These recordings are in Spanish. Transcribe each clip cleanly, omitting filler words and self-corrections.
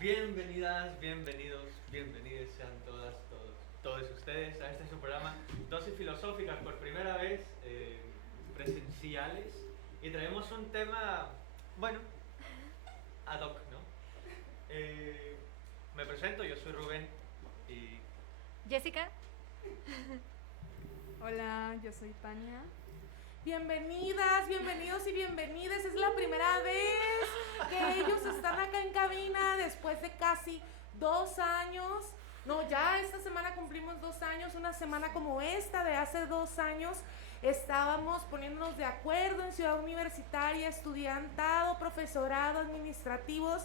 Bienvenidas, bienvenidos, bienvenidos sean todos ustedes a este su programa Dosis Filosóficas por primera vez presenciales y traemos un tema, bueno, ad hoc, ¿no? Me presento, yo soy Rubén y... Jessica. Hola, yo soy Tania. Bienvenidas, bienvenidos y bienvenidas. Es la primera vez que ellos están acá en cabina después de casi 2 años. No, ya esta semana cumplimos 2 años. Una semana como esta de hace 2 años estábamos poniéndonos de acuerdo en Ciudad Universitaria, estudiantado, profesorado, administrativos,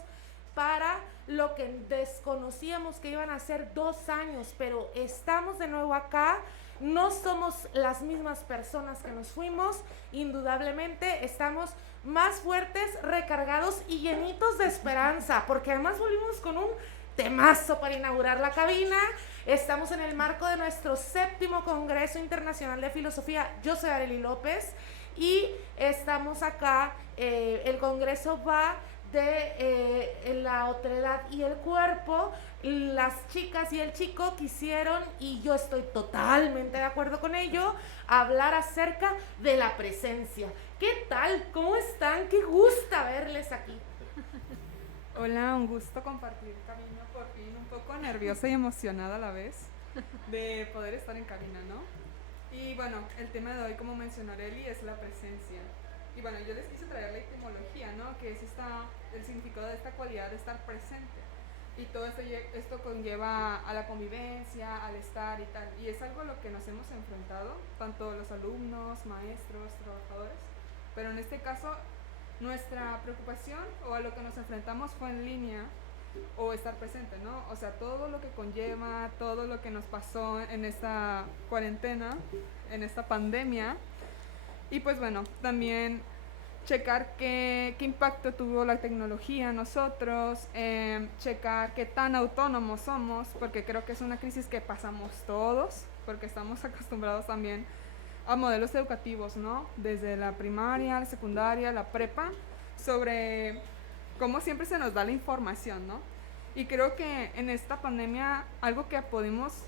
para lo que desconocíamos que iban a ser 2 años, pero estamos de nuevo acá. No somos las mismas personas que nos fuimos, indudablemente estamos más fuertes, recargados y llenitos de esperanza, porque además volvimos con un temazo para inaugurar la cabina. Estamos en el marco de nuestro 7º Congreso Internacional de Filosofía. Yo soy Arely López y estamos acá, el congreso va de la otredad y el cuerpo. Las chicas y el chico quisieron, y yo estoy totalmente de acuerdo con ello, hablar acerca de la presencia. ¿Qué tal? ¿Cómo están? Qué gusto verles aquí. Hola, un gusto compartir cabina, por fin, un poco nerviosa y emocionada a la vez de poder estar en cabina, ¿no? Y bueno, el tema de hoy, como mencionó Arely, es la presencia. Y bueno, yo les quise traer la etimología, ¿no? Que es el significado de esta cualidad de estar presente. Y todo esto conlleva a la convivencia, al estar y tal. Y es algo a lo que nos hemos enfrentado, tanto los alumnos, maestros, trabajadores. Pero en este caso, nuestra preocupación o a lo que nos enfrentamos fue en línea o estar presente, ¿no? O sea, todo lo que conlleva, todo lo que nos pasó en esta cuarentena, en esta pandemia. Y pues bueno, también checar qué impacto tuvo la tecnología en nosotros, checar qué tan autónomos somos, porque creo que es una crisis que pasamos todos, porque estamos acostumbrados también a modelos educativos, ¿no? Desde la primaria, la secundaria, la prepa, sobre cómo siempre se nos da la información, ¿no? Y creo que en esta pandemia algo que pudimos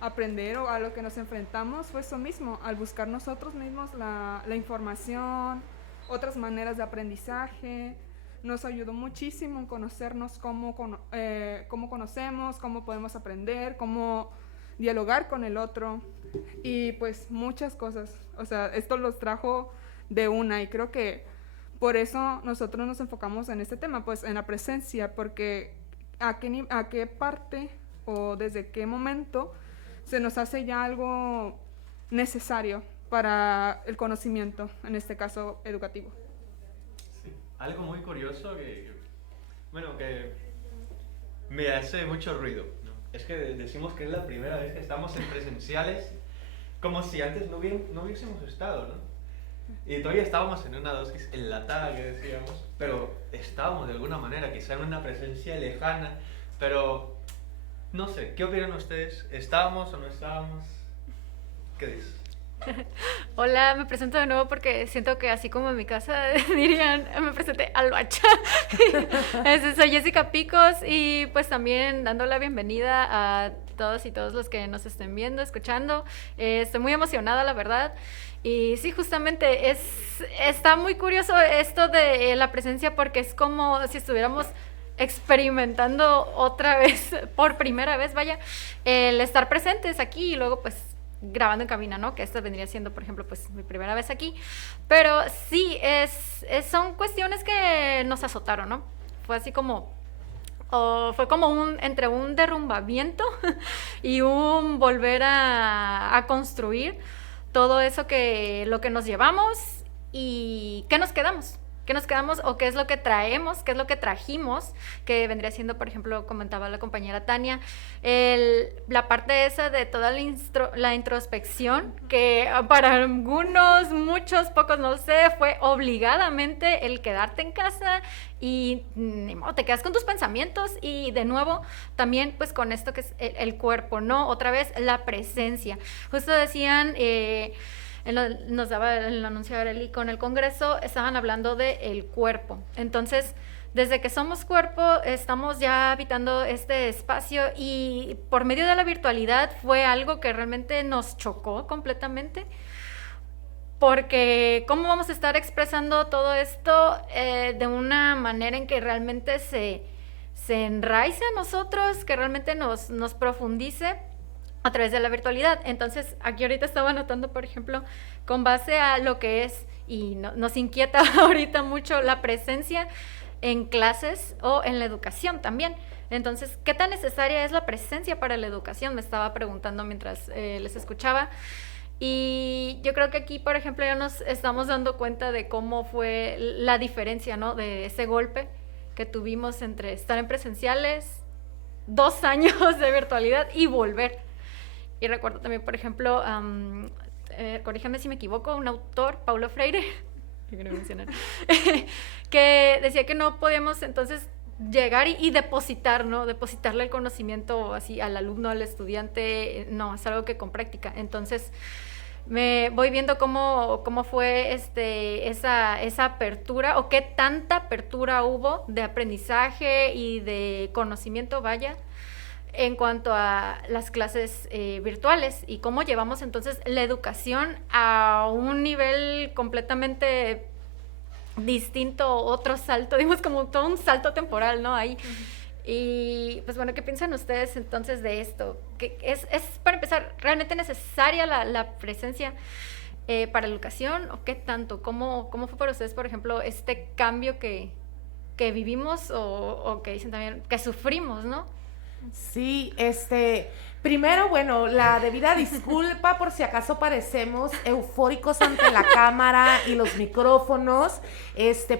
aprender o a lo que nos enfrentamos fue eso mismo, al buscar nosotros mismos la información, otras maneras de aprendizaje. Nos ayudó muchísimo en conocernos cómo conocemos, cómo podemos aprender, cómo dialogar con el otro y pues muchas cosas. O sea, esto los trajo de una y creo que por eso nosotros nos enfocamos en este tema, pues en la presencia, porque a qué parte o desde qué momento se nos hace ya algo necesario para el conocimiento, en este caso educativo. Sí. Algo muy curioso que me hace mucho ruido, ¿no? Es que decimos que es la primera vez que estamos en presenciales, como si antes no hubiésemos estado, ¿no? Y todavía estábamos en una dosis enlatada, que decíamos, pero estábamos de alguna manera, quizá en una presencia lejana, pero no sé, ¿qué opinan ustedes? ¿Estábamos o no estábamos? ¿Qué dices? Hola, me presento de nuevo porque siento que así como en mi casa dirían, me presenté al bacha. Soy Jessica Picos y pues también dando la bienvenida a todos y todos los que nos estén viendo, escuchando. Estoy muy emocionada, la verdad. Y sí, justamente está muy curioso esto de la presencia porque es como si estuviéramos experimentando otra vez, por primera vez, vaya, el estar presentes aquí y luego pues grabando en cabina, ¿no? Que esta vendría siendo, por ejemplo, pues mi primera vez aquí. Pero sí, son cuestiones que nos azotaron, ¿no? Fue así como... fue como entre un derrumbamiento y un volver a construir todo eso lo que nos llevamos y qué nos quedamos. ¿Qué nos quedamos o qué es lo que traemos, qué es lo que trajimos? Que vendría siendo, por ejemplo, comentaba la compañera Tania, la parte esa de toda la introspección, que para algunos, muchos, pocos, no sé, fue obligadamente el quedarte en casa y te quedas con tus pensamientos y de nuevo también pues con esto que es el cuerpo, ¿no? Otra vez la presencia. Justo decían... nos daba el anuncio de Arely con el Congreso, estaban hablando del cuerpo. Entonces, desde que somos cuerpo estamos ya habitando este espacio y por medio de la virtualidad fue algo que realmente nos chocó completamente. Porque cómo vamos a estar expresando todo esto de una manera en que realmente se enraice a nosotros, que realmente nos profundice a través de la virtualidad. Entonces, aquí ahorita estaba notando, por ejemplo, con base a lo que es, y nos inquieta ahorita mucho la presencia en clases o en la educación también. Entonces, ¿qué tan necesaria es la presencia para la educación? Me estaba preguntando mientras les escuchaba. Y yo creo que aquí, por ejemplo, ya nos estamos dando cuenta de cómo fue la diferencia, ¿no? De ese golpe que tuvimos entre estar en presenciales, 2 años de virtualidad y volver. Y recuerdo también, por ejemplo, corríjame si me equivoco, un autor, Paulo Freire, que quiero mencionar, que decía que no podíamos entonces llegar y depositar, ¿no? Depositarle el conocimiento así al alumno, al estudiante, no, es algo que con práctica. Entonces, me voy viendo cómo fue esa apertura o qué tanta apertura hubo de aprendizaje y de conocimiento, vaya, en cuanto a las clases virtuales y cómo llevamos entonces la educación a un nivel completamente distinto, otro salto, digamos como todo un salto temporal, ¿no? Ahí. Y pues bueno, ¿qué piensan ustedes entonces de esto? ¿Que es para empezar realmente necesaria la presencia para la educación o qué tanto? ¿Cómo fue para ustedes, por ejemplo, este cambio que vivimos o que dicen también que sufrimos, ¿no? Sí, primero, bueno, la debida disculpa por si acaso parecemos eufóricos ante la cámara y los micrófonos,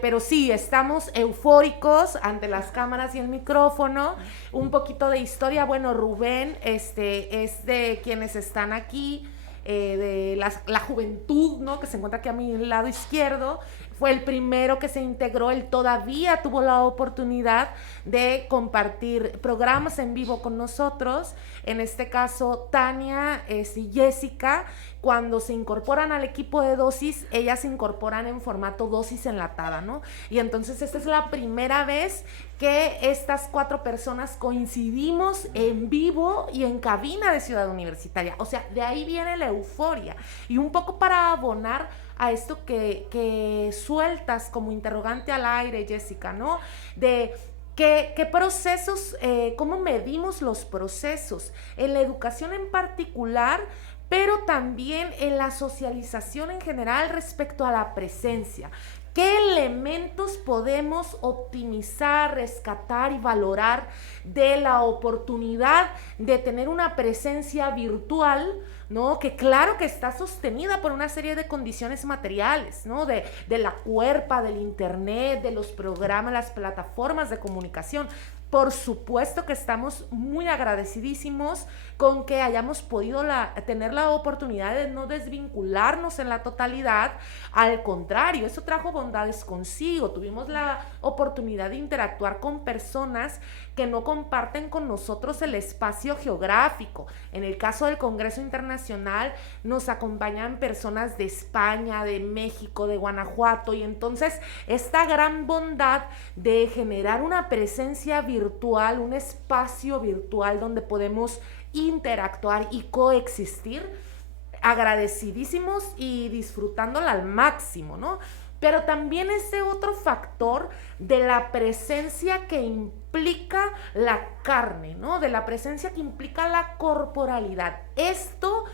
pero sí, estamos eufóricos ante las cámaras y el micrófono. Un poquito de historia, bueno, Rubén, es de quienes están aquí, de la juventud, ¿no? Que se encuentra aquí a mi lado izquierdo. Fue el primero que se integró, él todavía tuvo la oportunidad de compartir programas en vivo con nosotros, en este caso Tania y Jessica. Cuando se incorporan al equipo de Dosis, ellas se incorporan en formato dosis enlatada, ¿no? Y entonces esta es la primera vez que estas 4 personas coincidimos en vivo y en cabina de Ciudad Universitaria. O sea, de ahí viene la euforia. Y un poco para abonar a esto que sueltas como interrogante al aire, Jessica, ¿no? De ¿qué procesos, cómo medimos los procesos en la educación en particular, pero también en la socialización en general respecto a la presencia? ¿Qué elementos podemos optimizar, rescatar y valorar de la oportunidad de tener una presencia virtual, ¿no? Que claro que está sostenida por una serie de condiciones materiales, ¿no? De la cuerpa, del internet, de los programas, las plataformas de comunicación. Por supuesto que estamos muy agradecidísimos con que hayamos podido tener la oportunidad de no desvincularnos en la totalidad. Al contrario, eso trajo bondades consigo. Tuvimos la oportunidad de interactuar con personas que no comparten con nosotros el espacio geográfico. En el caso del Congreso Internacional nos acompañan personas de España, de México, de Guanajuato, y entonces esta gran bondad de generar una presencia virtual, un espacio virtual donde podemos interactuar y coexistir, agradecidísimos y disfrutándola al máximo, ¿no? Pero también ese otro factor de la presencia que implica la carne, ¿no? De la presencia que implica la corporalidad. Esto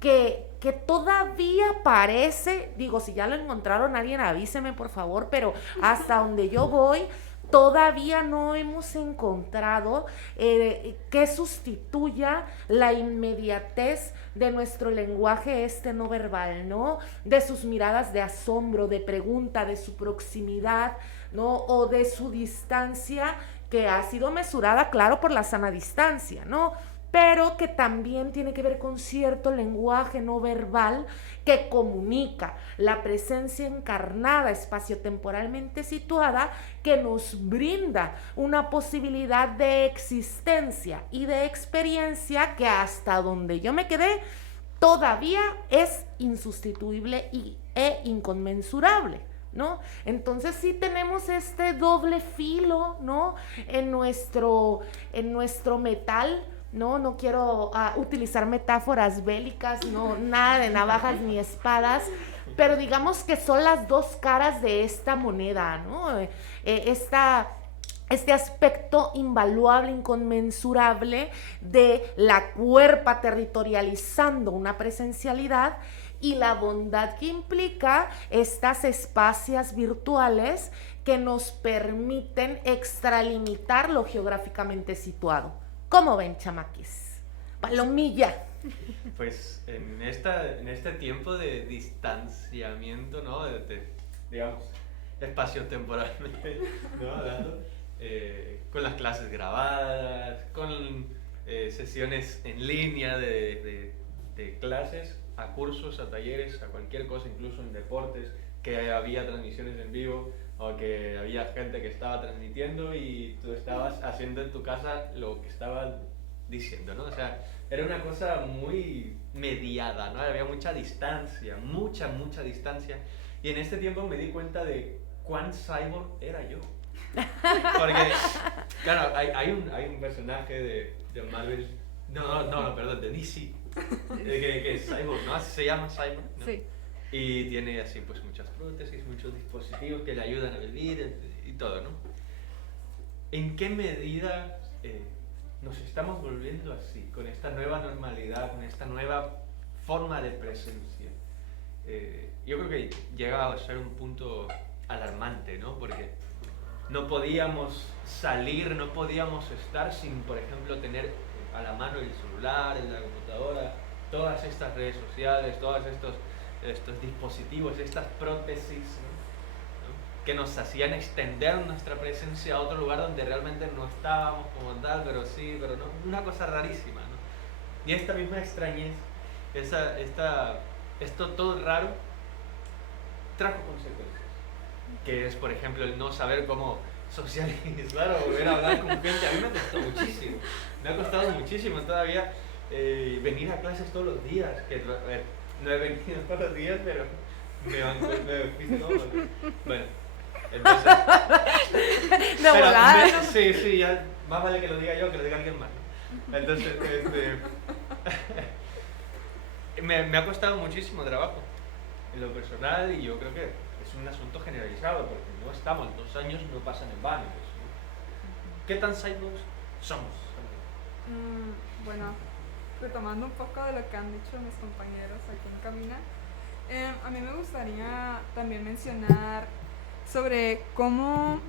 que todavía parece, digo, si ya lo encontraron alguien avíseme por favor, pero hasta donde yo voy, todavía no hemos encontrado que sustituya la inmediatez de nuestro lenguaje no verbal, ¿no? De sus miradas de asombro, de pregunta, de su proximidad, ¿no? O de su distancia, que ha sido mesurada, claro, por la sana distancia, ¿no? Pero que también tiene que ver con cierto lenguaje no verbal que comunica la presencia encarnada, espaciotemporalmente situada, que nos brinda una posibilidad de existencia y de experiencia que hasta donde yo me quedé todavía es insustituible e inconmensurable, ¿no? Entonces sí tenemos este doble filo, ¿no? En nuestro metal, ¿no? No quiero utilizar metáforas bélicas, no, nada de navajas ni espadas, pero digamos que son las dos caras de esta moneda, ¿no? Este aspecto invaluable, inconmensurable de la cuerpa territorializando una presencialidad y la bondad que implica estas espacios virtuales que nos permiten extralimitar lo geográficamente situado. ¿Cómo ven, chamaquis? Palomilla. Pues en este tiempo de distanciamiento, ¿no? Digamos, espacio-temporalmente, ¿no? Hablando, con las clases grabadas, con sesiones en línea de clases, a cursos, a talleres, a cualquier cosa, incluso en deportes, que había transmisiones en vivo o que había gente que estaba transmitiendo y tú estabas haciendo en tu casa lo que estaban diciendo, ¿no? O sea, era una cosa muy mediada, ¿no? Había mucha distancia, mucha distancia. Y en este tiempo me di cuenta de cuán cyborg era yo. Porque, claro, hay un personaje de Marvel, perdón, de DC, que es cyborg, ¿no? Así se llama cyborg, ¿no? Sí. Y tiene así pues muchas prótesis, muchos dispositivos que le ayudan a vivir y todo, ¿no? ¿En qué medida nos estamos volviendo así, con esta nueva normalidad, con esta nueva forma de presencia? Yo creo que llega a ser un punto alarmante, ¿no? Porque no podíamos salir, no podíamos estar sin, por ejemplo, tener a la mano el celular, la computadora, todas estas redes sociales, todos estos dispositivos, estas prótesis, ¿no? Que nos hacían extender nuestra presencia a otro lugar donde realmente no estábamos como tal, pero sí, pero no, una cosa rarísima, ¿no? Y esta misma extrañez, esto todo raro, trajo consecuencias, que es, por ejemplo, el no saber cómo socializar o volver a hablar con gente. A mí me costó muchísimo, me ha costado muchísimo todavía venir a clases todos los días, que no he venido todos los días, pero me fui todo. Bueno, entonces... De volada. Sí, ya, más vale que lo diga yo que lo diga alguien más, ¿no? Entonces, me ha costado muchísimo trabajo en lo personal y yo creo que es un asunto generalizado porque no estamos, 2 años no pasan en vano. Pues, ¿no? ¿Qué tan cyborgs somos? Bueno, retomando un poco de lo que han dicho mis compañeros aquí en cabina, a mí me gustaría también mencionar sobre cómo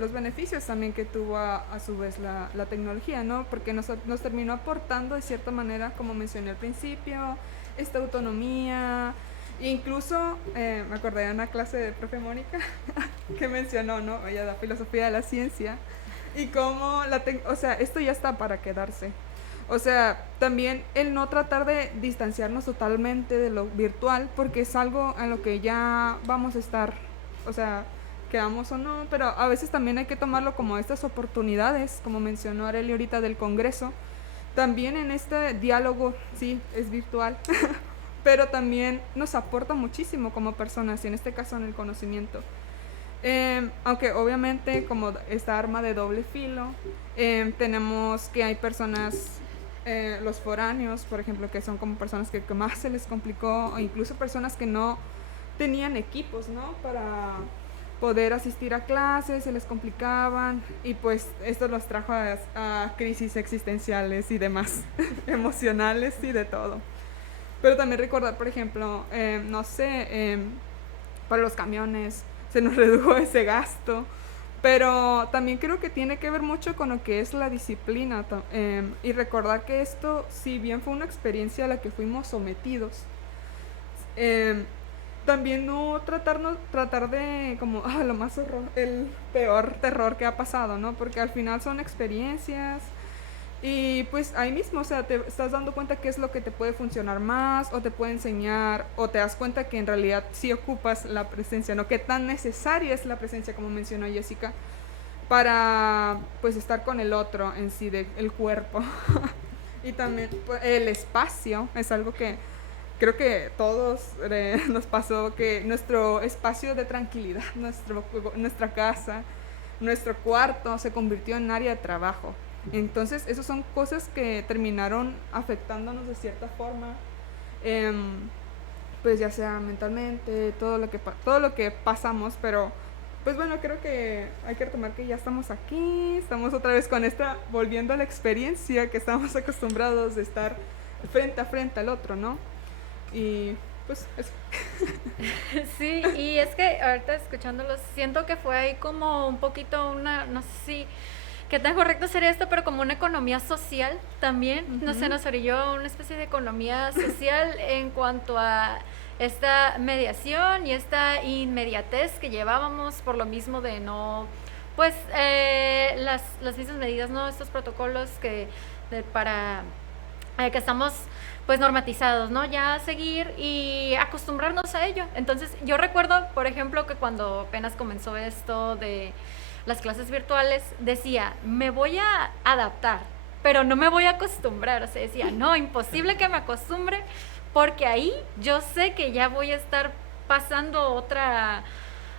los beneficios también que tuvo a su vez la tecnología, ¿no? Porque nos terminó aportando de cierta manera, como mencioné al principio, esta autonomía. Incluso me acordé de una clase de profe Mónica que mencionó, ¿no? Ella da filosofía de la ciencia y cómo o sea, esto ya está para quedarse. O sea, también el no tratar de distanciarnos totalmente de lo virtual, porque es algo en lo que ya vamos a estar, o sea, quedamos o no, pero a veces también hay que tomarlo como estas oportunidades, como mencionó Arely ahorita del Congreso. También en este diálogo, sí, es virtual, pero también nos aporta muchísimo como personas, y en este caso en el conocimiento. Aunque obviamente como esta arma de doble filo, tenemos que hay personas, los foráneos, por ejemplo, que son como personas que más se les complicó, o incluso personas que no tenían equipos, ¿no? Para poder asistir a clases, se les complicaban, y pues esto los trajo a crisis existenciales y demás, emocionales y de todo. Pero también recordar, por ejemplo, no sé, para los camiones se nos redujo ese gasto, pero también creo que tiene que ver mucho con lo que es la disciplina, y recordar que esto, si bien fue una experiencia a la que fuimos sometidos, también no tratar de como lo más horror, el peor terror que ha pasado, ¿no? Porque al final son experiencias. Y pues ahí mismo, o sea, te estás dando cuenta qué es lo que te puede funcionar más, o te puede enseñar, o te das cuenta que en realidad sí ocupas la presencia, ¿no? Qué tan necesaria es la presencia, como mencionó Jessica, para pues estar con el otro en sí, el cuerpo. Y también pues, el espacio es algo que creo que todos nos pasó que nuestro espacio de tranquilidad, nuestra casa, nuestro cuarto se convirtió en área de trabajo. Entonces, esas son cosas que terminaron afectándonos de cierta forma, pues ya sea mentalmente, todo lo que pasamos, pero pues bueno, creo que hay que retomar que ya estamos aquí, estamos otra vez con volviendo a la experiencia que estamos acostumbrados de estar frente a frente al otro, ¿no? Y pues eso. Sí, y es que ahorita escuchándolos, siento que fue ahí como un poquito no sé si qué tan correcto sería esto, pero como una economía social también, no sé, nos orilló una especie de economía social en cuanto a esta mediación y esta inmediatez que llevábamos por lo mismo de no, pues las mismas medidas, ¿no? Estos protocolos para que estamos pues normatizados, ¿no? Ya a seguir y acostumbrarnos a ello. Entonces yo recuerdo, por ejemplo, que cuando apenas comenzó esto de las clases virtuales, decía, me voy a adaptar, pero no me voy a acostumbrar. O sea, decía, no, imposible que me acostumbre, porque ahí yo sé que ya voy a estar pasando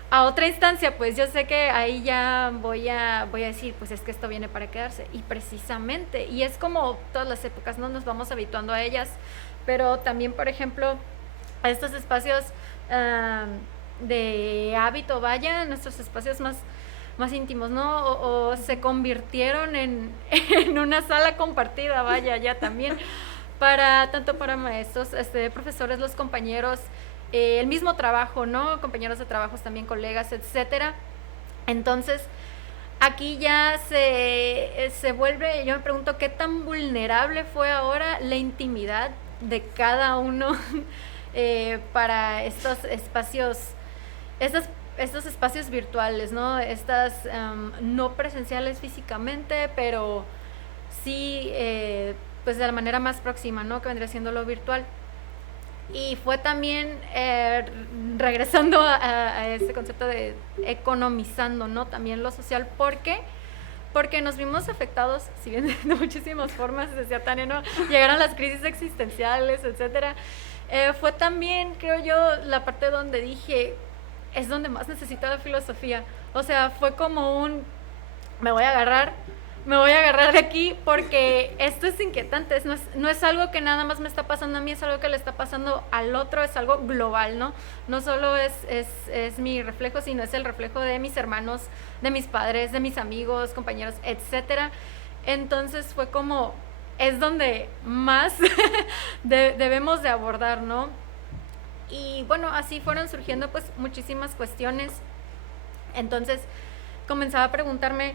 a otra instancia, pues yo sé que ahí ya voy a decir, pues es que esto viene para quedarse, y precisamente, y es como todas las épocas, ¿no? Nos vamos habituando a ellas, pero también, por ejemplo, a estos espacios de hábito, vaya, nuestros espacios más íntimos, ¿no? O se convirtieron en una sala compartida, vaya, ya también, tanto para maestros, profesores, los compañeros, el mismo trabajo, ¿no? Compañeros de trabajos también, colegas, etcétera. Entonces, aquí ya se vuelve, yo me pregunto qué tan vulnerable fue ahora la intimidad de cada uno para estos espacios virtuales, ¿no? Estas no presenciales físicamente, pero sí, pues de la manera más próxima, ¿no? Que vendría siendo lo virtual. Y fue también regresando a este concepto de economizando, ¿no? También lo social, porque nos vimos afectados, si bien de muchísimas formas, decía Tania, ¿no? Llegaron las crisis existenciales, etcétera. Fue también, creo yo, la parte donde dije, es donde más necesito la filosofía. O sea, fue como me voy a agarrar de aquí porque esto es inquietante, no es algo que nada más me está pasando a mí, es algo que le está pasando al otro, es algo global, ¿no? No solo es mi reflejo, sino es el reflejo de mis hermanos, de mis padres, de mis amigos, compañeros, etcétera. Entonces fue como, es donde más debemos de abordar, ¿no? Y bueno, así fueron surgiendo pues muchísimas cuestiones. Entonces comenzaba a preguntarme,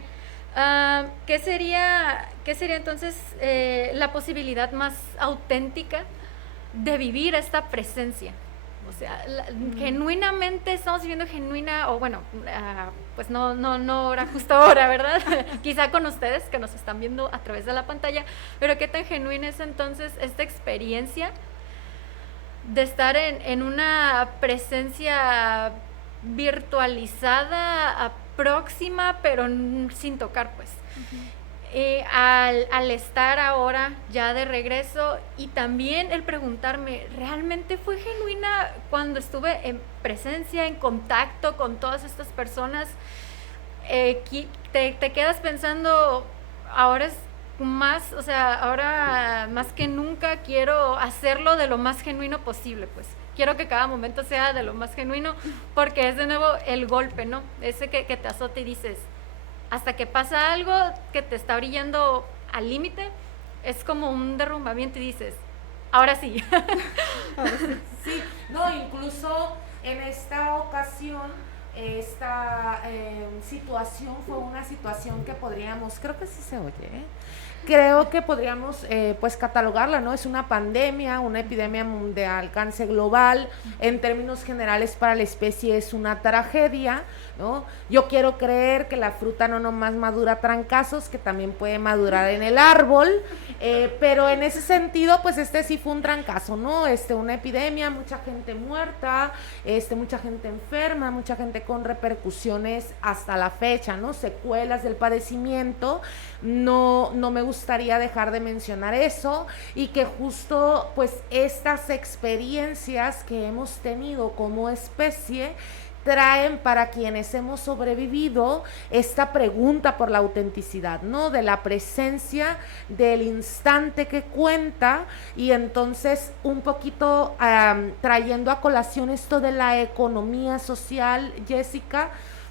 ¿qué sería entonces la posibilidad más auténtica de vivir esta presencia? O sea, genuinamente estamos viviendo genuina, o bueno, pues no ahora, justo ahora, ¿verdad? Quizá con ustedes que nos están viendo a través de la pantalla, pero ¿qué tan genuina es entonces esta experiencia de estar en una presencia virtualizada, próxima, pero sin tocar, pues? Al estar ahora ya de regreso, y también el preguntarme, ¿realmente fue genuina cuando estuve en presencia, en contacto con todas estas personas? Te quedas pensando, ahora es más, o sea, ahora más que nunca quiero hacerlo de lo más genuino posible, pues. Quiero que cada momento sea de lo más genuino, porque es de nuevo el golpe, ¿no? Ese que te azota y dices, hasta que pasa algo que te está brillando al límite, es como un derrumbamiento y dices, ahora sí. Sí, no, incluso en esta ocasión, esta situación fue una situación que podríamos, creo que sí se oye, creo que podríamos pues catalogarla, ¿no? Es una pandemia, una epidemia de alcance global. En términos generales para la especie es una tragedia, ¿no? Yo quiero creer que la fruta no nomás madura a trancazos, que también puede madurar en el árbol, pero en ese sentido pues sí fue un trancazo, ¿no? Una epidemia, mucha gente muerta, mucha gente enferma, mucha gente sigue con repercusiones hasta la fecha, ¿no? Secuelas del padecimiento. No me gustaría dejar de mencionar eso, y que justo pues estas experiencias que hemos tenido como especie traen para quienes hemos sobrevivido esta pregunta por la autenticidad, ¿no? De la presencia, del instante que cuenta. Y entonces un poquito trayendo a colación esto de la economía social, Jessica,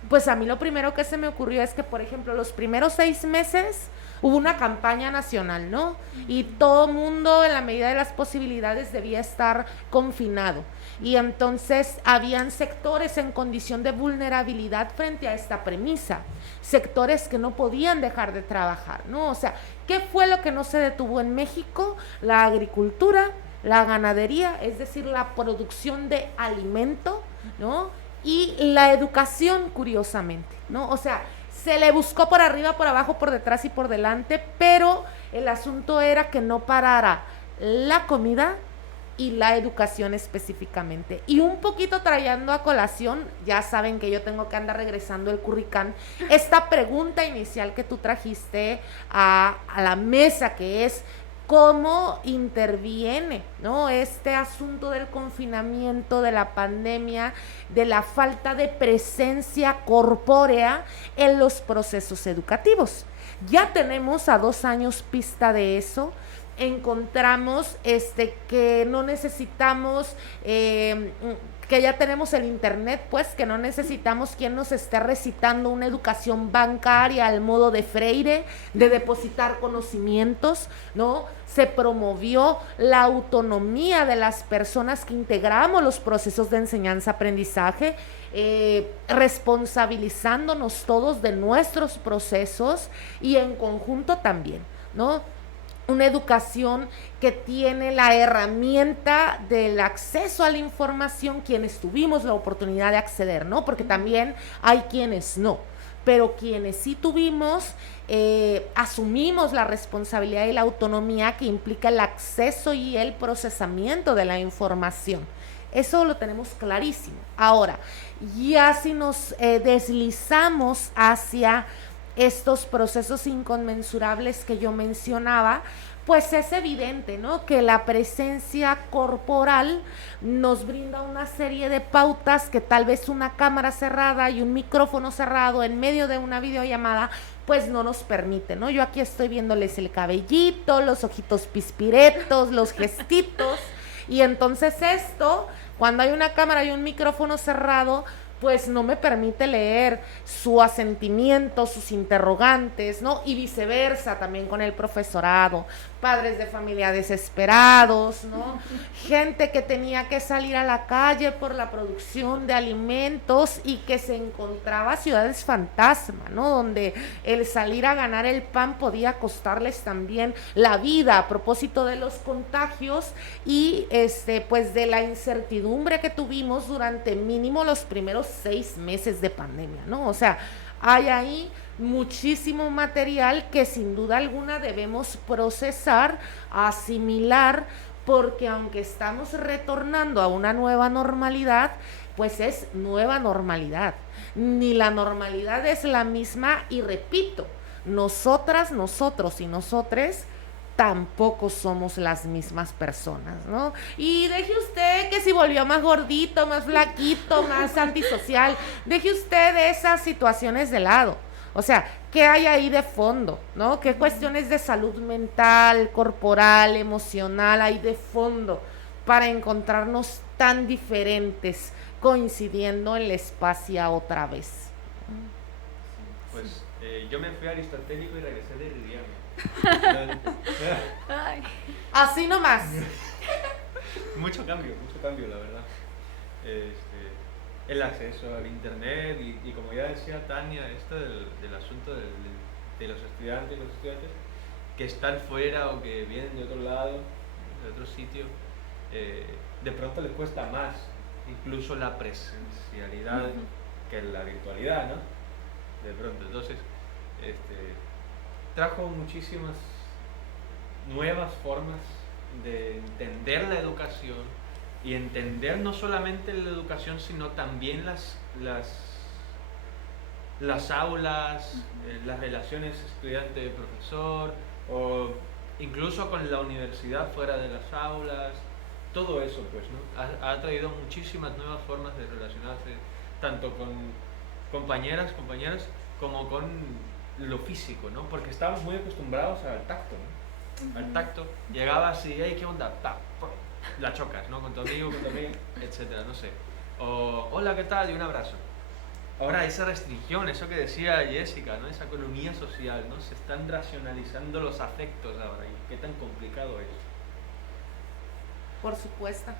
pues a mí lo primero que se me ocurrió es que, por ejemplo, los primeros 6 meses hubo una campaña nacional, ¿no? Y todo mundo, en la medida de las posibilidades, debía estar confinado. Y entonces habían sectores en condición de vulnerabilidad frente a esta premisa, sectores que no podían dejar de trabajar, ¿no? O sea, ¿qué fue lo que no se detuvo en México? La agricultura, la ganadería, es decir, la producción de alimento, ¿no? Y la educación, curiosamente, ¿no? O sea, se le buscó por arriba, por abajo, por detrás y por delante, pero el asunto era que no parara la comida y la educación específicamente. Y un poquito trayendo a colación, ya saben que yo tengo que andar regresando el curricán, esta pregunta inicial que tú trajiste a la mesa, que es cómo interviene, ¿no? Este asunto del confinamiento, de la pandemia, de la falta de presencia corpórea en los procesos educativos. Ya tenemos a 2 años pista de eso. Encontramos que no necesitamos, que ya tenemos el internet, pues que no necesitamos quien nos esté recitando una educación bancaria al modo de Freire, de depositar conocimientos, ¿no? Se promovió la autonomía de las personas que integramos los procesos de enseñanza-aprendizaje, responsabilizándonos todos de nuestros procesos y en conjunto también, ¿no? Una educación que tiene la herramienta del acceso a la información, quienes tuvimos la oportunidad de acceder, ¿no? Porque también hay quienes no, pero quienes sí tuvimos, asumimos la responsabilidad y la autonomía que implica el acceso y el procesamiento de la información. Eso lo tenemos clarísimo. Ahora, ya si nos deslizamos hacia estos procesos inconmensurables que yo mencionaba, pues es evidente, ¿no? Que la presencia corporal nos brinda una serie de pautas que tal vez una cámara cerrada y un micrófono cerrado en medio de una videollamada pues no nos permite, ¿no? Yo aquí estoy viéndoles el cabellito, los ojitos pispiretos, los gestitos, y entonces esto, cuando hay una cámara y un micrófono cerrado, pues no me permite leer su asentimiento, sus interrogantes, ¿no? Y viceversa también con el profesorado, padres de familia desesperados, ¿no? Gente que tenía que salir a la calle por la producción de alimentos y que se encontraba ciudades fantasma, ¿no? Donde el salir a ganar el pan podía costarles también la vida a propósito de los contagios y pues de la incertidumbre que tuvimos durante mínimo los primeros 6 meses de pandemia, ¿no? O sea, hay ahí muchísimo material que sin duda alguna debemos procesar, asimilar, porque aunque estamos retornando a una nueva normalidad, pues es nueva normalidad. Ni la normalidad es la misma y repito, nosotras, nosotros y nosotres tampoco somos las mismas personas, ¿no? Y deje usted que si volvió más gordito, más flaquito, más antisocial, deje usted de esas situaciones de lado. O sea, ¿qué hay ahí de fondo, no? ¿Qué cuestiones de salud mental, corporal, emocional hay de fondo para encontrarnos tan diferentes, coincidiendo en la espacia otra vez? Pues yo me fui a aristotélico y regresé de Ridiano. Así nomás. Mucho cambio, la verdad. El acceso al internet y como ya decía Tania, esto del asunto de los estudiantes que están fuera o que vienen de otro lado, de otro sitio, de pronto les cuesta más incluso la presencialidad que la virtualidad, ¿no? De pronto, entonces trajo muchísimas nuevas formas de entender la educación y entender no solamente la educación, sino también las las aulas, las relaciones estudiante-profesor, o incluso con la universidad fuera de las aulas, todo eso pues, ¿no? Ha traído muchísimas nuevas formas de relacionarse, tanto con compañeras, compañeros, como con lo físico, ¿no? Porque estábamos muy acostumbrados al tacto, ¿no? Al tacto, llegabas y, hey, ¿qué onda? Pa, pa, la chocas, ¿no? Con tu amigo, etcétera, no sé. O, hola, ¿qué tal? Y un abrazo. Ahora esa restricción, eso que decía Jessica, ¿no? Esa economía social, ¿no? Se están racionalizando los afectos ahora, y qué tan complicado es. Por supuesto.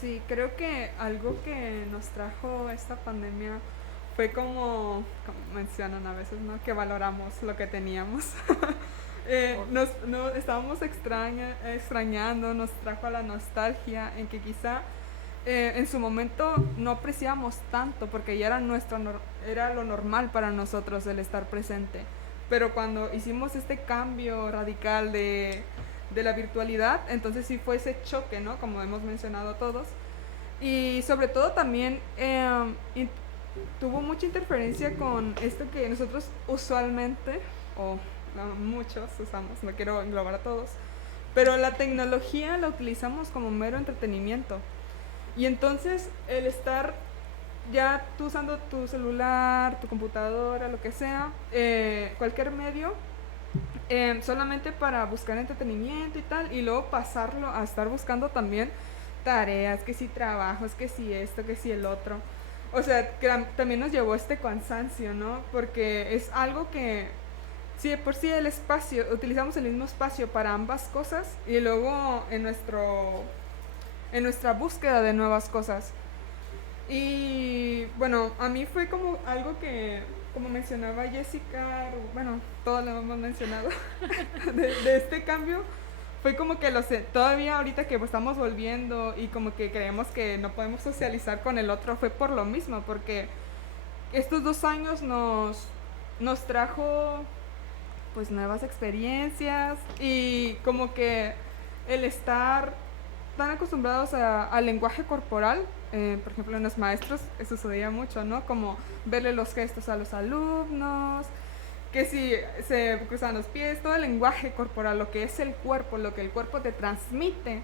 Sí, creo que algo que nos trajo esta pandemia fue como mencionan a veces, ¿no? Que valoramos lo que teníamos. Estábamos extrañando, nos trajo a la nostalgia en que quizá en su momento no apreciamos tanto porque ya era lo normal para nosotros el estar presente. Pero cuando hicimos este cambio radical de la virtualidad, entonces sí fue ese choque, ¿no? Como hemos mencionado todos. Y sobre todo también tuvo mucha interferencia con esto que nosotros usualmente, o muchos usamos, no quiero englobar a todos, pero la tecnología la utilizamos como mero entretenimiento. Y entonces el estar ya tú usando tu celular, tu computadora, lo que sea, cualquier medio, solamente para buscar entretenimiento y tal, y luego pasarlo a estar buscando también tareas, que si trabajos, que si esto, que si el otro. O sea, que también nos llevó este cansancio, ¿no? Porque es algo que, si de por sí el espacio, utilizamos el mismo espacio para ambas cosas, y luego en nuestra búsqueda de nuevas cosas. Y bueno, a mí fue como algo que, como mencionaba Jessica, bueno, todos lo hemos mencionado, de este cambio, fue como que todavía ahorita que estamos volviendo y como que creemos que no podemos socializar con el otro, fue por lo mismo, porque estos 2 años nos trajo pues nuevas experiencias y como que el estar tan acostumbrados al lenguaje corporal, por ejemplo en los maestros eso sucedía mucho, ¿no? Como verle los gestos a los alumnos, que si se cruzan los pies, todo el lenguaje corporal, lo que es el cuerpo, lo que el cuerpo te transmite,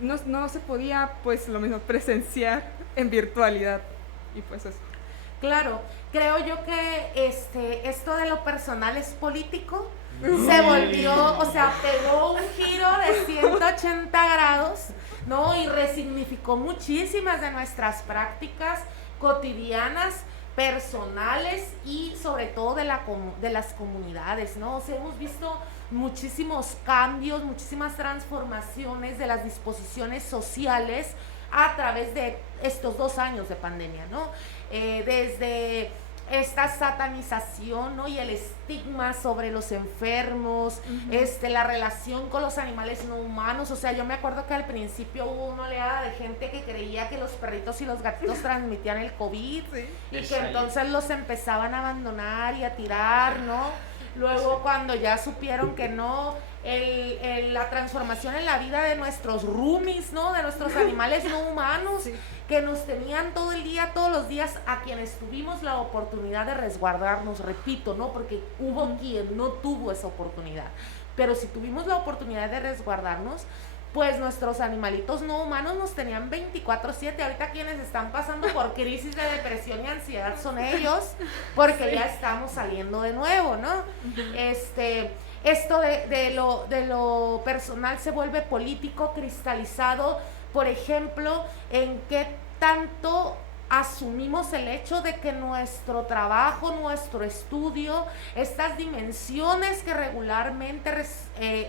no se podía, pues lo mismo, presenciar en virtualidad. Y pues eso. Claro, creo yo que esto de lo personal es político. Se volvió, o sea, pegó un giro de 180 grados, ¿no? Y resignificó muchísimas de nuestras prácticas cotidianas, personales y sobre todo de las comunidades, ¿no? O sea, hemos visto muchísimos cambios, muchísimas transformaciones de las disposiciones sociales a través de estos 2 años de pandemia, ¿no? Desde esta satanización, ¿no? Y el estigma sobre los enfermos, la relación con los animales no humanos. O sea, yo me acuerdo que al principio hubo una oleada de gente que creía que los perritos y los gatitos transmitían el COVID, sí, y que entonces los empezaban a abandonar y a tirar, ¿no? Luego cuando ya supieron que no, la transformación en la vida de nuestros roomies, ¿no? De nuestros animales no humanos, sí, que nos tenían todo el día, todos los días, a quienes tuvimos la oportunidad de resguardarnos, repito, ¿no? Porque hubo quien no tuvo esa oportunidad, pero si tuvimos la oportunidad de resguardarnos, pues nuestros animalitos no humanos nos tenían 24/7. Ahorita quienes están pasando por crisis de depresión y ansiedad son ellos, porque sí, ya estamos saliendo de nuevo, ¿no? Esto de lo personal se vuelve político, cristalizado, por ejemplo, en qué tanto asumimos el hecho de que nuestro trabajo, nuestro estudio, estas dimensiones que regularmente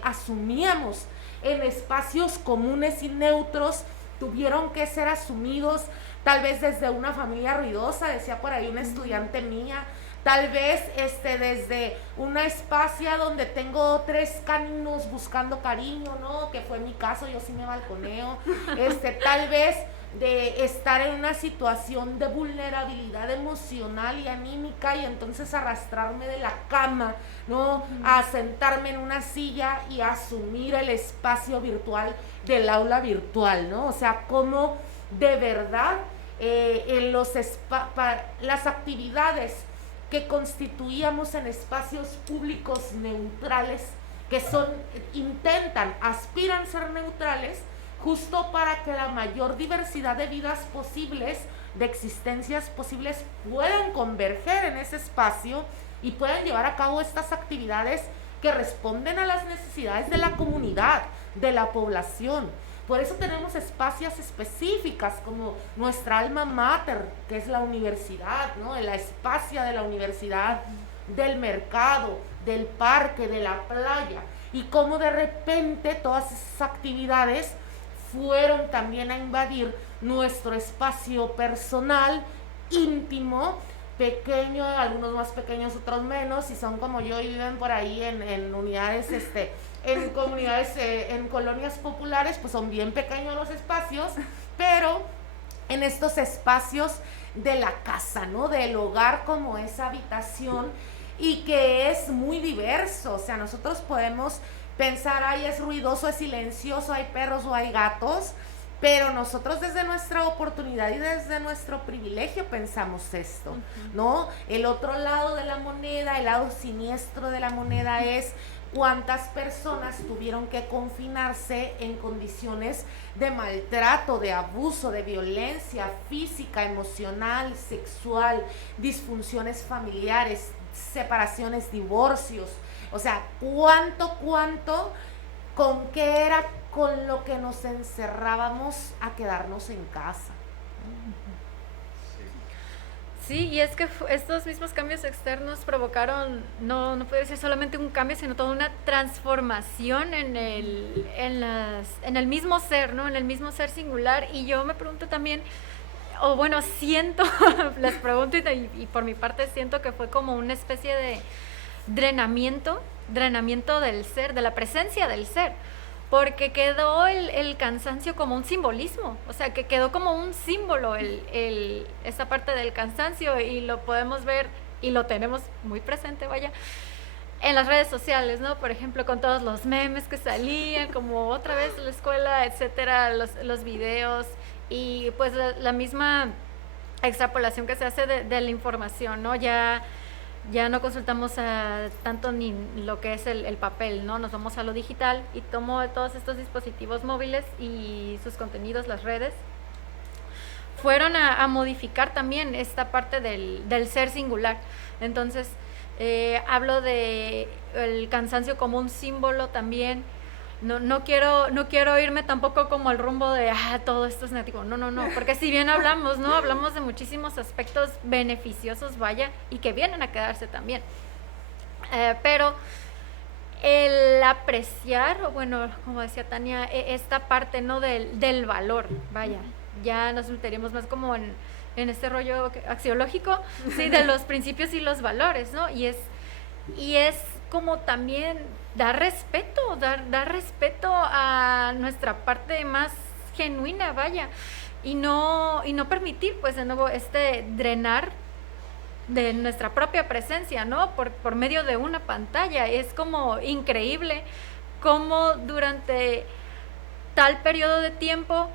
asumíamos en espacios comunes y neutros, tuvieron que ser asumidos tal vez desde una familia ruidosa, decía por ahí una estudiante mía, tal vez desde una espacia donde tengo 3 caninos buscando cariño, ¿no? Que fue mi caso, yo sí me balconeo, tal vez de estar en una situación de vulnerabilidad emocional y anímica y entonces arrastrarme de la cama, ¿no? A sentarme en una silla y asumir el espacio virtual del aula virtual, ¿no? O sea, cómo de verdad en las actividades que constituíamos en espacios públicos neutrales, que aspiran ser neutrales, justo para que la mayor diversidad de vidas posibles, de existencias posibles, puedan converger en ese espacio y puedan llevar a cabo estas actividades que responden a las necesidades de la comunidad, de la población. Por eso tenemos espacios específicas como nuestra alma mater, que es la universidad, ¿no? La espacia de la universidad, del mercado, del parque, de la playa, y cómo de repente todas esas actividades fueron también a invadir nuestro espacio personal, íntimo, pequeño, algunos más pequeños, otros menos, y son como yo y viven por ahí en unidades, en comunidades, en colonias populares, pues son bien pequeños los espacios, pero en estos espacios de la casa, ¿no? Del hogar como esa habitación, y que es muy diverso. O sea, nosotros podemos pensar, ay, es ruidoso, es silencioso, hay perros o hay gatos, pero nosotros desde nuestra oportunidad y desde nuestro privilegio pensamos esto, ¿no? El otro lado de la moneda, el lado siniestro de la moneda es cuántas personas tuvieron que confinarse en condiciones de maltrato, de abuso, de violencia física, emocional, sexual, disfunciones familiares, separaciones, divorcios. O sea, cuánto, con qué era con lo que nos encerrábamos a quedarnos en casa. Sí, y es que estos mismos cambios externos provocaron, no puede decir solamente un cambio, sino toda una transformación en el mismo ser, ¿no? En el mismo ser singular. Y yo me pregunto también, o bueno, siento, les pregunto y por mi parte siento que fue como una especie de drenamiento del ser, de la presencia del ser, porque quedó el cansancio como un simbolismo, o sea, que quedó como un símbolo esa parte del cansancio, y lo podemos ver y lo tenemos muy presente, vaya, en las redes sociales, ¿no? Por ejemplo, con todos los memes que salían, como otra vez la escuela, etcétera, los videos, y pues la misma extrapolación que se hace de la información, ¿no? Ya no consultamos tanto ni lo que es el papel, ¿no? Nos vamos a lo digital, y tomo todos estos dispositivos móviles y sus contenidos, las redes, fueron a modificar también esta parte del ser singular. Entonces, hablo de el cansancio como un símbolo también. No quiero irme tampoco como al rumbo de todo esto es negativo. No, porque si bien hablamos de muchísimos aspectos beneficiosos, vaya, y que vienen a quedarse también. Pero el apreciar, o bueno, como decía Tania, esta parte, ¿no? del valor, vaya, ya nos meteríamos más como en este rollo axiológico, sí, de los principios y los valores, ¿no? Y es como también dar respeto a nuestra parte más genuina, vaya, y no permitir, pues, de nuevo, drenar de nuestra propia presencia, ¿no? Por medio de una pantalla. Es como increíble cómo durante tal periodo de tiempo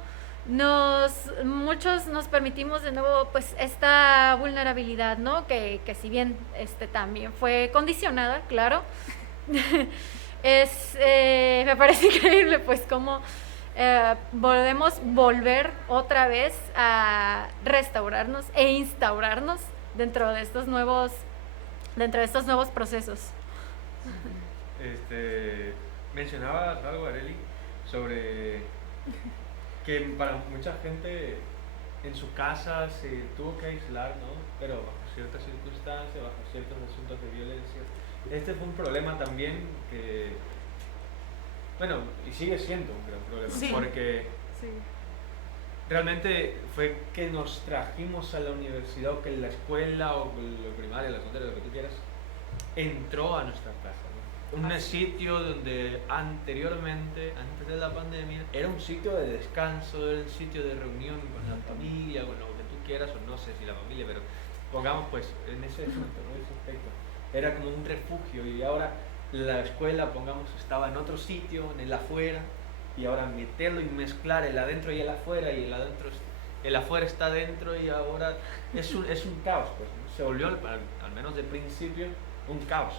muchos nos permitimos de nuevo, pues, esta vulnerabilidad, ¿no? Que si bien también fue condicionada, claro, me parece increíble, pues, cómo podemos volver otra vez a restaurarnos e instaurarnos dentro de estos nuevos procesos. Mencionabas algo, Arely, sobre que para mucha gente en su casa se tuvo que aislar, ¿no? Pero bajo ciertas circunstancias, bajo ciertos asuntos de violencia. Este fue un problema también que, bueno, y sigue siendo un gran problema, sí, porque sí, realmente fue que nos trajimos a la universidad, o que la escuela, o la primaria, la secundaria, lo que tú quieras, entró a nuestra casa, ¿no? Un sitio donde anteriormente, antes de la pandemia, era un sitio de descanso, era un sitio de reunión con la familia, con lo que tú quieras, o no sé si la familia, pero pongamos pues en ese asunto, ¿no? Ese aspecto. Era como un refugio, y ahora la escuela, pongamos, estaba en otro sitio, en el afuera, y ahora meterlo y mezclar el adentro y el afuera, y el adentro el afuera está dentro y ahora es un caos, pues, ¿no? Se volvió, al menos de principio, un caos.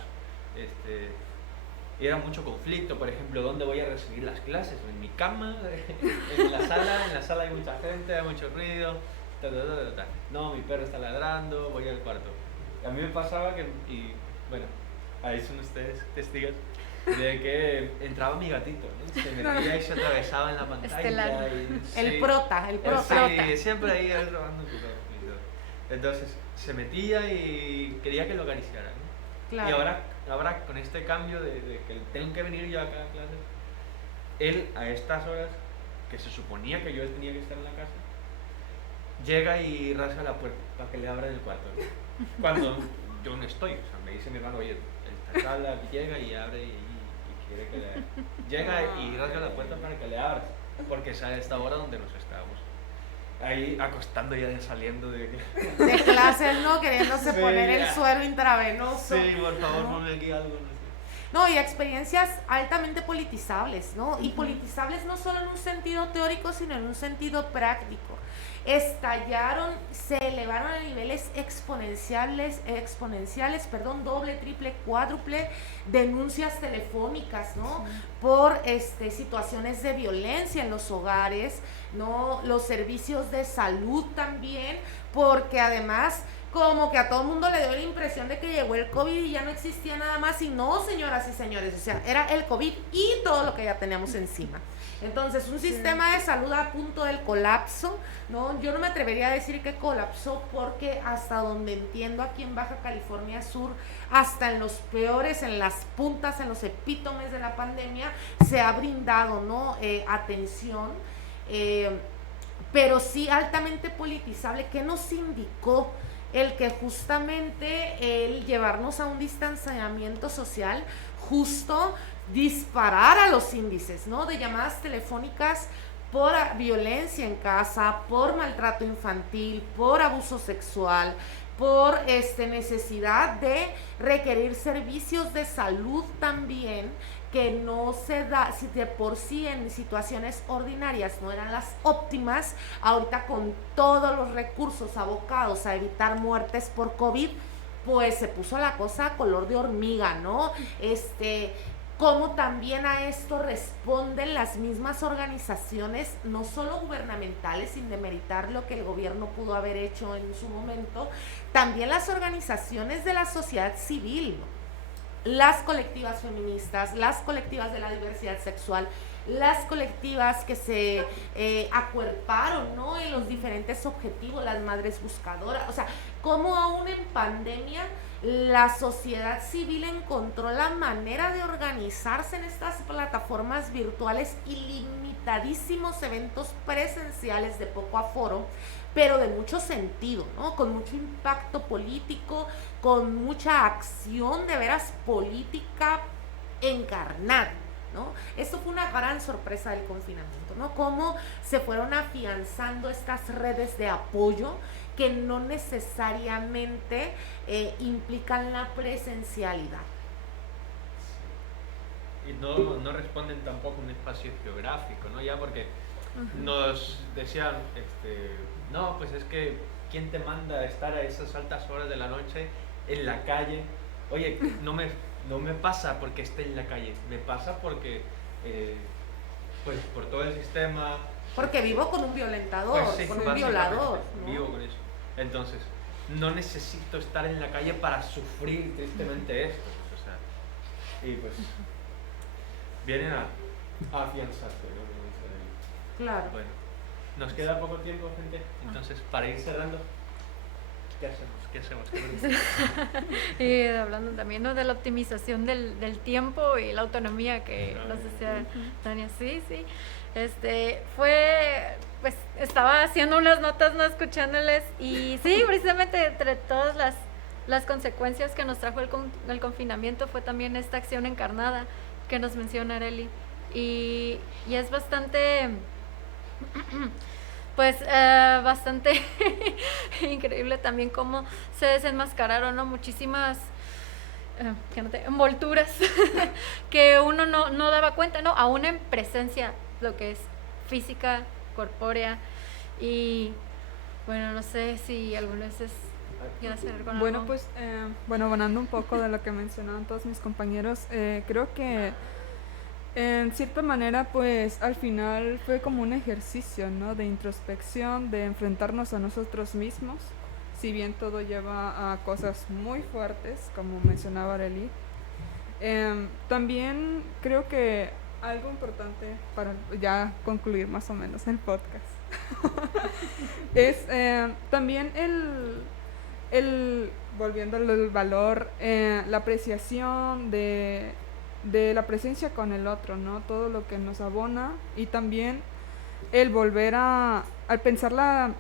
Y era mucho conflicto, por ejemplo, ¿dónde voy a recibir las clases? ¿En mi cama? ¿En la sala hay mucha gente, hay mucho ruido? No, mi perro está ladrando, voy al cuarto. A mí me pasaba que, y bueno, ahí son ustedes testigos, de que entraba mi gatito, ¿no? Se metía y se atravesaba en la pantalla. El prota. Sí, siempre ahí robando tu perro. Entonces, se metía y quería que lo acariciara, ¿no? Claro. Y ahora con este cambio de que tengo que venir yo a cada clase, él a estas horas, que se suponía que yo tenía que estar en la casa, llega y rasga la puerta para que le abran el cuarto, ¿no? Cuando yo no estoy, o sea, me dice mi hermano, oye, esta sala llega y abre y quiere que le... Llega y rasga la puerta para que le abras, porque es a esta hora donde nos estábamos. Ahí acostando ya saliendo de clases, ¿no? Queriéndose sí, poner el suero intravenoso. Sí, por favor, ¿no? ponme aquí algo, no sé. No, y experiencias altamente politizables, ¿no? Y politizables no solo en un sentido teórico, sino en un sentido práctico. Se elevaron a niveles exponenciales, doble, triple, cuádruple, denuncias telefónicas, ¿no? Sí. Por situaciones de violencia en los hogares, ¿no? Los servicios de salud también, porque además como que a todo el mundo le dio la impresión de que llegó el COVID y ya no existía nada más, y no, señoras y señores, o sea, era el COVID y todo lo que ya teníamos encima. Entonces, un sistema de salud a punto del colapso, ¿no? Yo no me atrevería a decir que colapsó, porque hasta donde entiendo aquí en Baja California Sur, hasta en los peores, en las puntas, en los epítomes de la pandemia, se ha brindado, ¿no? Atención, pero sí altamente politizable. ¿Qué nos indicó? El que justamente el llevarnos a un distanciamiento social justo disparara los índices, ¿no? De llamadas telefónicas por violencia en casa, por maltrato infantil, por abuso sexual, por necesidad de requerir servicios de salud también, que no se da, si de por sí en situaciones ordinarias no eran las óptimas, ahorita con todos los recursos abocados a evitar muertes por COVID, pues se puso la cosa color de hormiga, ¿no? Cómo también a esto responden las mismas organizaciones, no solo gubernamentales, sin demeritar lo que el gobierno pudo haber hecho en su momento, también las organizaciones de la sociedad civil, ¿no? Las colectivas feministas, las colectivas de la diversidad sexual, las colectivas que se acuerparon, ¿no? En los diferentes objetivos, las madres buscadoras, o sea, cómo aún en pandemia la sociedad civil encontró la manera de organizarse en estas plataformas virtuales y limitadísimos eventos presenciales de poco aforo, pero de mucho sentido, ¿no? Con mucho impacto político, con mucha acción de veras política encarnada, ¿no? Esto fue una gran sorpresa del confinamiento, ¿no? Cómo se fueron afianzando estas redes de apoyo que no necesariamente implican la presencialidad. Y no responden tampoco a un espacio geográfico, ¿no? Ya porque nos decían, no, pues es que ¿quién te manda a estar a esas altas horas de la noche en la calle? Oye, no me pasa porque esté en la calle, me pasa porque, pues por todo el sistema... Porque vivo con un violentador, pues sí, con un violador, ¿no? Vivo con eso. Entonces, no necesito estar en la calle para sufrir tristemente esto. O sea, y pues vienen a afianzarte, ¿no? Claro. Bueno, nos queda poco tiempo, gente. Entonces, para ir cerrando, ¿qué hacemos? Y hablando también, ¿no?, de la optimización del tiempo y la autonomía que nos decía Tania. Sí. Pues estaba haciendo unas notas, no escuchándoles, y sí, precisamente entre todas las consecuencias que nos trajo el confinamiento fue también esta acción encarnada que nos menciona Arely, y es bastante pues bastante increíble también cómo se desenmascararon, ¿no?, muchísimas envolturas que uno no daba cuenta, ¿no?, aún en presencia, lo que es física, corpórea, y Bueno, no sé si alguna vez quieras cerrar con Bueno, algo. pues, abonando un poco de lo que mencionaban todos mis compañeros, creo que en cierta manera, pues, al final fue como un ejercicio, ¿no? De introspección, de enfrentarnos a nosotros mismos, si bien todo lleva a cosas muy fuertes, como mencionaba Arely. También creo que algo importante para ya concluir más o menos el podcast es también volviendo al valor, la apreciación de la presencia con el otro, ¿no? Todo lo que nos abona, y también el volver al pensar la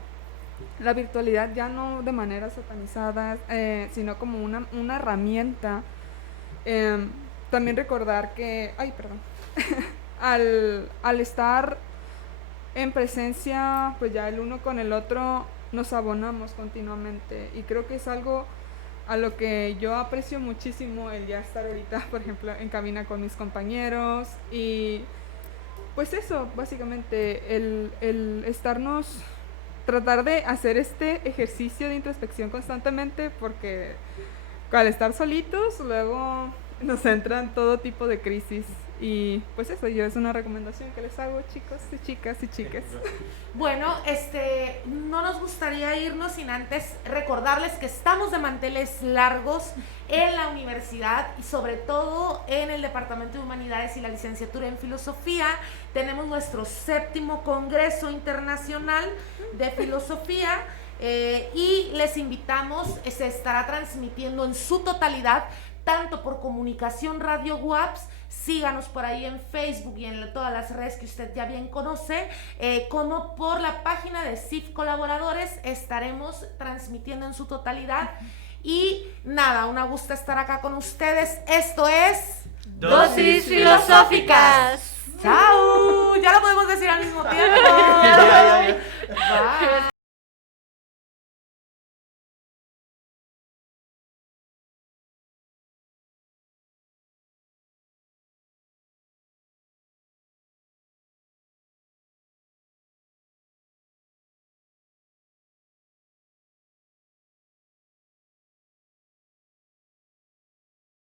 virtualidad ya no de manera satanizada, sino como una herramienta. También recordar que, al estar en presencia, pues ya el uno con el otro nos abonamos continuamente, y creo que es algo a lo que yo aprecio muchísimo, el ya estar ahorita, por ejemplo, en cabina con mis compañeros, y pues eso, básicamente, el tratar de hacer este ejercicio de introspección constantemente, porque al estar solitos, luego nos entran todo tipo de crisis. Y pues eso, yo es una recomendación que les hago, chicos y chicas y chiques. Bueno, no nos gustaría irnos sin antes recordarles que estamos de manteles largos en la universidad, y sobre todo en el Departamento de Humanidades y la licenciatura en Filosofía. Tenemos nuestro 7º Congreso Internacional de Filosofía, y les invitamos, se estará transmitiendo en su totalidad, tanto por Comunicación Radio WAPS, síganos por ahí en Facebook y en todas las redes que usted ya bien conoce, como por la página de CIF Colaboradores. Estaremos transmitiendo en su totalidad. Y nada, una gusto estar acá con ustedes. Esto es Dosis Filosóficas. ¡Chao! Ya lo podemos decir al mismo tiempo.